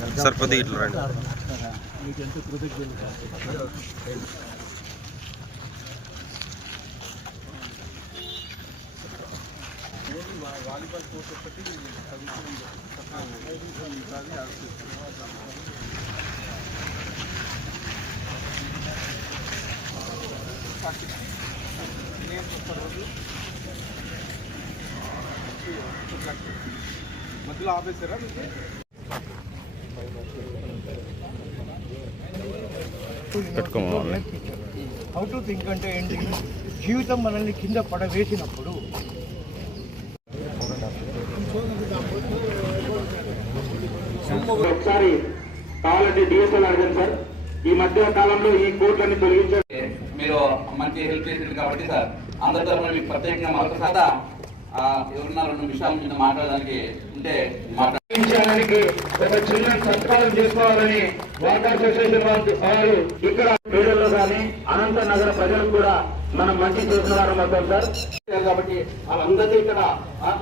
కొద్దిగా ఇట్లా రండి. మీకు ఎంతో కృతజ్ఞతలు మధ్యలో ఆపేసారా హౌ టు థింక్ అంటే ఏంటి? జీవితం మనల్ని కింద పడవేసినప్పుడు. ఒకసారి కావాలంటే డిఎస్ఎల్ అడగండి సార్. ఈ మధ్య కాలంలో ఈ కోట్లన్నీ తొలగించారు మీరు మంచి హెల్ప్ చేసింది కాబట్టి సార్ అందరి తరఫున మీకు ప్రత్యేకంగా మరొకసారి ఎవరన్నా రెండు విషయాల మీద మాట్లాడడానికి ఉంటే మాట్లాడ విషయానికి ఒక చిన్న సత్కారం చేసుకోవాలని వాటర్ అసోసియేషన్ వాళ్ళు వారు ఇక్కడ పేదల్లో కానీ అనంత నగర ప్రజలకు కూడా మనం మంచి చేసిన వారం అవుతాం సార్. కాబట్టి వాళ్ళందరినీ ఇక్కడ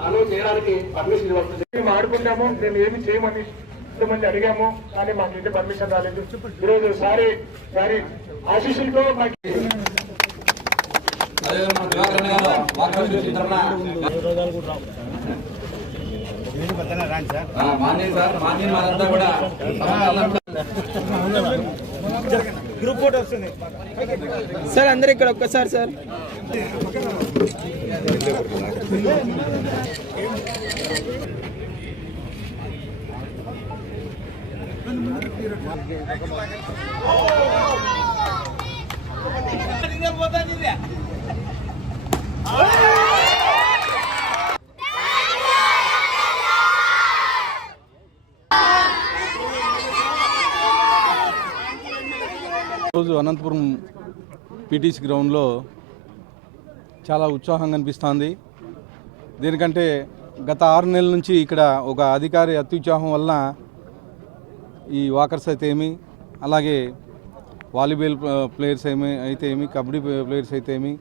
అలో చేయడానికి పర్మిషన్ ఇవ్వాల్సింది మేము ఆడుకున్నాము మేము ఏమి చేయమని మంది అడిగాము కానీ మాకు ఇంటి పర్మిషన్ రాలేదు. ఈరోజు సారీ సారీ ఆశీస్సులతో మాకు గ్రూప్ ఫోటో వస్తుంది సార్ అందరు ఇక్కడ ఒక్కసారి సార్. రోజు అనంతపురం పీటీసీ గ్రౌండ్లో చాలా ఉత్సాహంగా అనిపిస్తుంది. దీనికంటే గత ఆరు నెలల నుంచి ఇక్కడ ఒక అధికారి అత్యుత్సాహం వలన ఈ వాకర్స్ అయితే ఏమి అలాగే వాలీబాల్ ప్లేయర్స్ ఏమి అయితే ఏమి కబడ్డీ ప్లేయర్స్ అయితే ఏమి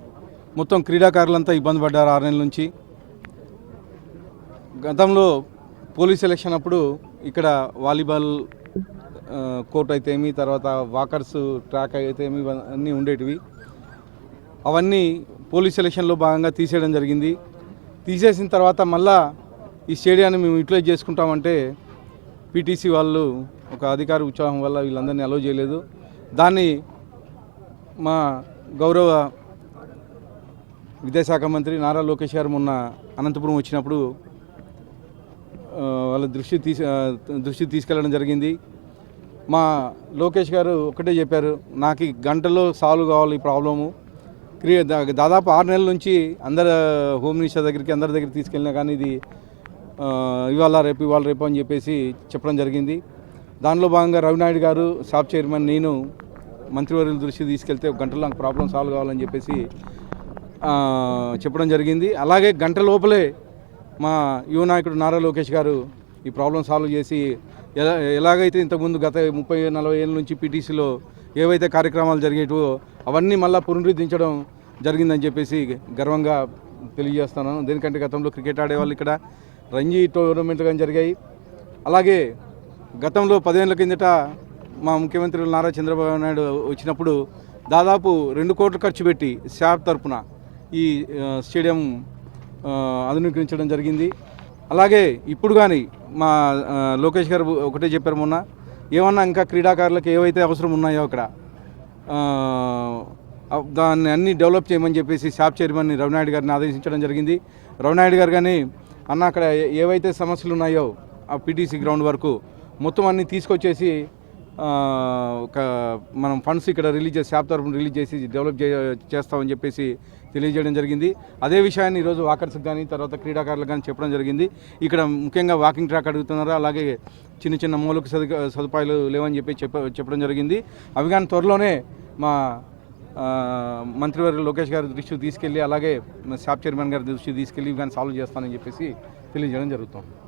మొత్తం క్రీడాకారులంతా ఇబ్బంది పడ్డారు ఆరు నెలల నుంచి. గతంలో పోలీస్ ఎలక్షన్ అప్పుడు ఇక్కడ వాలీబాల్ కోర్ట్ అయితే ఏమి తర్వాత వాకర్స్ ట్రాక్ అయితే ఏమి అన్నీ ఉండేటివి. అవన్నీ పోలీస్ సెలక్షన్లో భాగంగా తీసేయడం జరిగింది. తీసేసిన తర్వాత మళ్ళా ఈ స్టేడియాన్ని మేము యూటిలైజ్ చేసుకుంటామంటే పీటీసీ వాళ్ళు ఒక అధికార ఉత్సాహం వల్ల వీళ్ళందరినీ అలో చేయలేదు. దాన్ని మా గౌరవ విద్యాశాఖ మంత్రి నారా లోకేష్ గారు మొన్న అనంతపురం వచ్చినప్పుడు వాళ్ళ దృష్టి తీసి దృష్టి తీసుకెళ్ళడం జరిగింది. మా లోకేష్ గారు ఒకటే చెప్పారు నాకు ఈ గంటలో సాల్వ్ కావాలి ఈ ప్రాబ్లము క్రియ దాదాపు ఆరు నెలల నుంచి అందరు హోమ్ మినిస్టర్ దగ్గరికి అందరి దగ్గరికి తీసుకెళ్ళినా కానీ ఇది ఇవాళ రేపు ఇవాళ రేపు అని చెప్పేసి చెప్పడం జరిగింది. దానిలో భాగంగా రవినాయుడు గారు షాప్ చైర్మన్ నేను మంత్రివర్యుల దృష్టి తీసుకెళ్తే ఒక గంటలో నాకు ప్రాబ్లం సాల్వ్ కావాలని చెప్పేసి చెప్పడం జరిగింది. అలాగే గంట లోపలే మా యువ నాయకుడు నారా లోకేష్ గారు ఈ ప్రాబ్లం సాల్వ్ చేసి ఎలా ఎలాగైతే ఇంతకుముందు గత ముప్పై నలభై ఏళ్ళ నుంచి పీటీసీలో ఏవైతే కార్యక్రమాలు జరిగేటివో అవన్నీ మళ్ళీ పునరుద్ధరించడం జరిగిందని చెప్పేసి గర్వంగా తెలియజేస్తున్నాను దీనికంటే గతంలో క్రికెట్ ఆడేవాళ్ళు ఇక్కడ రంజీ టోర్నమెంట్లు కానీ జరిగాయి. అలాగే గతంలో పదేళ్ళ కిందట మా ముఖ్యమంత్రి నారా చంద్రబాబు నాయుడు వచ్చినప్పుడు దాదాపు రెండు కోట్లు ఖర్చు పెట్టి శాప్ తరపున ఈ స్టేడియం ఆధునీకరించడం జరిగింది. అలాగే ఇప్పుడు కానీ మా లోకేష్ గారు ఒకటే చెప్పారు మొన్న ఏమన్నా ఇంకా క్రీడాకారులకు ఏవైతే అవసరం ఉన్నాయో అక్కడ దాన్ని అన్ని డెవలప్ చేయమని చెప్పేసి షాప్ చైర్మన్ రవినాయుడు గారిని ఆదేశించడం జరిగింది. రవినాయుడు గారు కానీ అన్న అక్కడ ఏవైతే సమస్యలు ఉన్నాయో ఆ పీటీసీ గ్రౌండ్ వరకు మొత్తం అన్ని తీసుకొచ్చేసి ఒక మనం ఫండ్స్ ఇక్కడ రిలీజ్ చేసి షాప్ తరఫున రిలీజ్ చేసి డెవలప్ చే చేస్తామని చెప్పేసి తెలియజేయడం జరిగింది. అదే విషయాన్ని ఈరోజు వాకర్స్కి కానీ తర్వాత క్రీడాకారులకు కానీ చెప్పడం జరిగింది. ఇక్కడ ముఖ్యంగా వాకింగ్ ట్రాక్ అడుగుతున్నారు. అలాగే చిన్న చిన్న మూలక సదు సదుపాయాలు లేవని చెప్పి చెప్ప చెప్పడం జరిగింది. అవి కానీ త్వరలోనే మా ఆ, లోకేష్ గారి దృష్టికి తీసుకెళ్ళి అలాగే మా షాప్ చైర్మన్ గారి దృష్టికి తీసుకెళ్ళి ఇవి కానీ సాల్వ్ చేస్తానని చెప్పేసి తెలియజేయడం జరుగుతుంది.